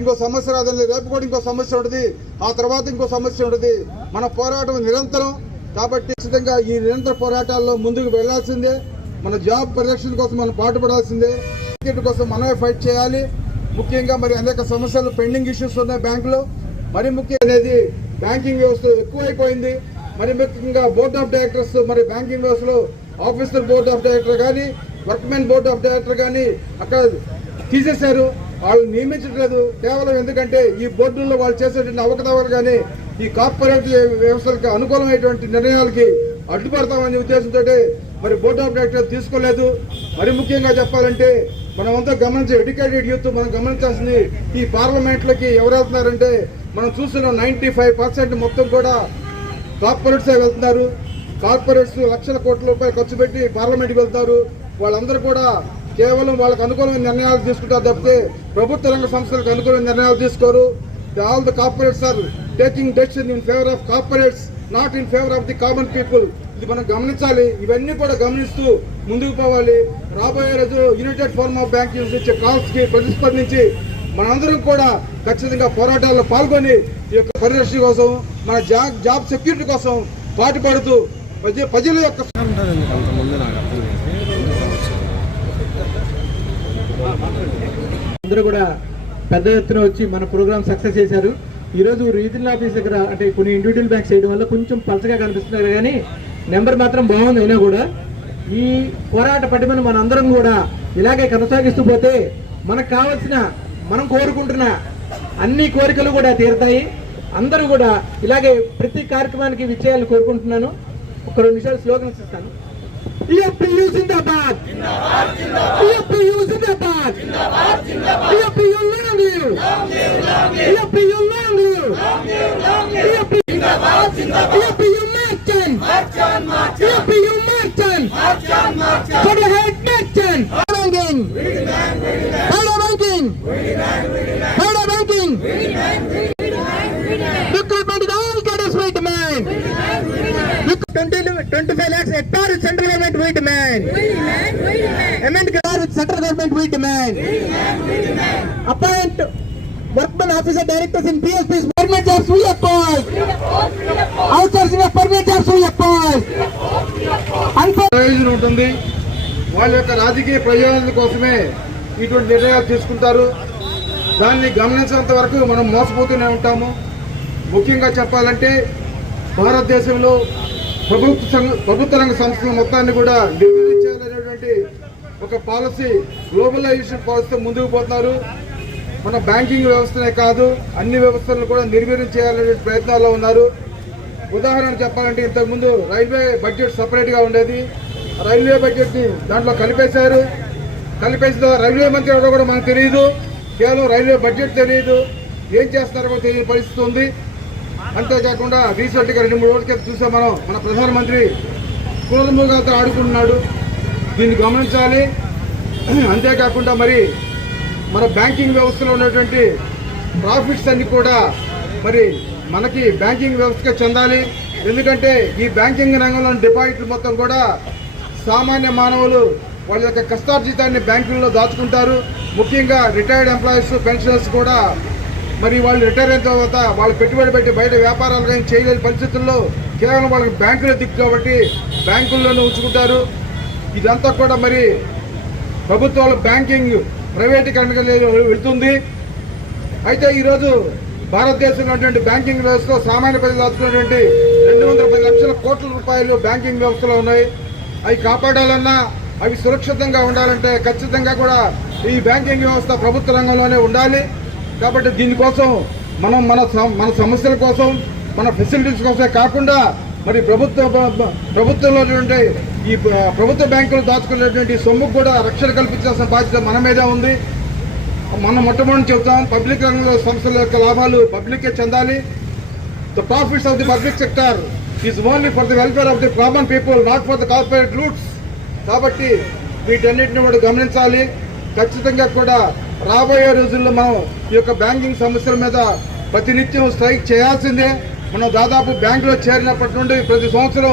ఇంకో సమస్య రాదండి, రేపు కూడా ఇంకో సమస్య ఉంటుంది, ఆ తర్వాత ఇంకో సమస్య ఉంటుంది. మన పోరాటం నిరంతరం. కాబట్టి ఖచ్చితంగా ఈ నిరంతర పోరాటాల్లో ముందుకు వెళ్లాల్సిందే. మన జాబ్ పరిరక్షణ కోసం మనం పాటుపడాల్సిందే. కోసం మనమే ఫైట్ చేయాలి. ముఖ్యంగా మరి అనేక సమస్యలు పెండింగ్ ఇష్యూస్ ఉన్నాయి బ్యాంకులో. మరి ముఖ్యం అనేది బ్యాంకింగ్ వ్యవస్థ ఎక్కువైపోయింది. మరి ముఖ్యంగా బోర్డ్ ఆఫ్ డైరెక్టర్స్ మరి బ్యాంకింగ్ వ్యవస్థలో ఆఫీసర్ బోర్డ్ ఆఫ్ డైరెక్టర్ కానీ వర్క్మెన్ బోర్డ్ ఆఫ్ డైరెక్టర్ కానీ అక్కడ తీసేశారు. వాళ్ళు నియమించట్లేదు. కేవలం ఎందుకంటే ఈ బోర్డుల్లో వాళ్ళు చేసేటువంటి అవకతవకలు కానీ ఈ కార్పొరేట్ వ్యవస్థలకు అనుకూలమైనటువంటి నిర్ణయాలకి అడ్డుపడతామనే ఉద్దేశంతో మరి బోర్డ్ ఆఫ్ డైరెక్టర్ తీసుకోలేదు. మరి ముఖ్యంగా చెప్పాలంటే మనమంతా గమనించే ఎడ్యుకేటెడ్ యూత్ మనం గమనించాల్సింది ఈ పార్లమెంట్లోకి ఎవరు వెళ్తున్నారంటే మనం చూస్తున్న 95% మొత్తం కూడా కార్పొరేట్సే వెళ్తున్నారు. కార్పొరేట్స్ లక్షల కోట్ల రూపాయలు ఖర్చు పెట్టి పార్లమెంట్కి వెళ్తారు. వాళ్ళందరూ కూడా కేవలం వాళ్ళకు అనుకూలమైన నిర్ణయాలు తీసుకుంటారు తప్పితే ప్రభుత్వ రంగ సంస్థలకు అనుకూలమైన నిర్ణయాలు తీసుకోరు. All the corporates are taking decision in favour of corporates, not in favour of the common people. ఇది మనం గమనించాలి. ఇవన్నీ కూడా గమనిస్తూ ముందుకు పోవాలి. రాబోయే రోజు యునైటెడ్ ఫోరం ఆఫ్ బ్యాంకింగ్ ఇచ్చే కాల్స్ కి ప్రతిస్పందించి మనందరం కూడా ఖచ్చితంగా పోరాటాల్లో పాల్గొని ఈ యొక్క పరిరక్షణ కోసం మన జాబ్ సెక్యూరిటీ కోసం పాటుపడుతూ ప్రజల యొక్క అందరూ కూడా పెద్ద ఎత్తున వచ్చి మన ప్రోగ్రామ్ సక్సెస్ చేశారు. ఈరోజు రీజనల్ ఆఫీస్ దగ్గర అంటే కొన్ని ఇండివిజువల్ బ్యాంక్స్ చేయడం వల్ల కొంచెం పలచగా కనిపిస్తున్నారు కానీ నెంబర్ మాత్రం బాగుంది. అయినా కూడా ఈ పోరాట పటిమను మనందరం కూడా ఇలాగే కొనసాగిస్తూ పోతే మనకు కావాల్సిన మనం కోరుకుంటున్న అన్ని కోరికలు కూడా తీరుతాయి. అందరూ కూడా ఇలాగే ప్రతి కార్యక్రమానికి విజయాలు కోరుకుంటున్నాను. ఒక 2 నిమిషాలు స్లోగన్స్ ఇస్తాను. EFPU Zindabad, EFPU Zindabad, EFPU long live, EFPU long live, EFPU Zindabad, EFPU మార్చన్, EFPU మార్చన్, for the head marching, banking, banking, recruitment is all cadres we demand. 25 lakhs hectare with central government we demand. Amend with central government we demand. Appoint workman officer directors in PSPs. Permanent jobs we oppose. Outsourcing of permanent jobs we oppose. ప్రయోజనం ఉంటుంది. వాళ్ళ యొక్క రాజకీయ ప్రయోజనాల కోసమే ఇటువంటి నిర్ణయాలు తీసుకుంటారు. దాన్ని గమనించినంత వరకు మనం మోసపోతూనే ఉంటాము. ముఖ్యంగా చెప్పాలంటే భారతదేశంలో ప్రభుత్వ రంగ సంస్థల మొత్తాన్ని కూడా నిర్వహించాలనేటువంటి ఒక పాలసీ, గ్లోబలైజేషన్ పాలసీతో ముందుకు పోతున్నారు. మన బ్యాంకింగ్ వ్యవస్థనే కాదు అన్ని వ్యవస్థలను కూడా నిర్వీర్యం చేయాలనే ప్రయత్నాల్లో ఉన్నారు. ఉదాహరణ చెప్పాలంటే ఇంతకుముందు రైల్వే బడ్జెట్ సపరేట్గా ఉండేది. రైల్వే బడ్జెట్ని దాంట్లో కలిపేశారు. కలిపేసిన రైల్వే మంత్రి ఎవరో కూడా మనకు తెలియదు. కేవలం రైల్వే బడ్జెట్ తెలియదు, ఏం చేస్తారో తెలియని పరిస్థితి ఉంది. అంతేకాకుండా రీసెంట్గా 2-3 రోజుల క్రితం చూసాం మనం, మన ప్రధానమంత్రి కులముగాతో ఆడుకుంటున్నాడు. దీన్ని గమనించాలి. అంతేకాకుండా మరి మన బ్యాంకింగ్ వ్యవస్థలో ఉన్నటువంటి ప్రాఫిట్స్ అన్ని కూడా మరి మనకి బ్యాంకింగ్ వ్యవస్థకే చెందాలి. ఎందుకంటే ఈ బ్యాంకింగ్ రంగంలోని డిపాజిట్లు మొత్తం కూడా సామాన్య మానవులు వాళ్ళ యొక్క కష్టార్జితాన్ని బ్యాంకుల్లో దాచుకుంటారు. ముఖ్యంగా రిటైర్డ్ ఎంప్లాయీస్, పెన్షనర్స్ కూడా మరి వాళ్ళు రిటైర్ అయిన తర్వాత వాళ్ళు పెట్టుబడి పెట్టి బయట వ్యాపారాలు కానీ చేయలేని పరిస్థితుల్లో కేవలం వాళ్ళకి బ్యాంకులో దిక్కు కాబట్టి బ్యాంకుల్లోనే ఉంచుకుంటారు. ఇదంతా కూడా మరి ప్రభుత్వాలు బ్యాంకింగ్ ప్రైవేటీకరణగా వెళ్తుంది. అయితే ఈరోజు భారతదేశంలో ఉన్నటువంటి బ్యాంకింగ్ వ్యవస్థలో సామాన్య ప్రజలు దాచుకున్నటువంటి 210 లక్షల కోట్ల రూపాయలు బ్యాంకింగ్ వ్యవస్థలో ఉన్నాయి. అవి కాపాడాలన్నా, అవి సురక్షితంగా ఉండాలంటే ఖచ్చితంగా కూడా ఈ బ్యాంకింగ్ వ్యవస్థ ప్రభుత్వ రంగంలోనే ఉండాలి. కాబట్టి దీనికోసం మనం మన సమస్యల కోసం, మన ఫెసిలిటీస్ కోసమే కాకుండా మరి ప్రభుత్వంలో ఈ ప్రభుత్వ బ్యాంకులు దాచుకునేటువంటి సొమ్ముకు కూడా రక్షణ కల్పించాల్సిన బాధ్యత మన మీదే ఉంది. మనం మొట్టమొదటి చెబుతాం, పబ్లిక్ రంగంలో సంస్థల యొక్క లాభాలు పబ్లిక్కే చెందాలి. The profits of the public sector is only for the welfare of the common people, not for the corporate roots. కాబట్టి వీటన్నిటిని కూడా గమనించాలి. ఖచ్చితంగా కూడా రాబోయే రోజుల్లో మనం ఈ యొక్క బ్యాంకింగ్ సమస్యల మీద ప్రతినిత్యం స్ట్రైక్ చేయాల్సిందే. మనం దాదాపు బ్యాంకులో చేరినప్పటి నుండి ప్రతి సంవత్సరం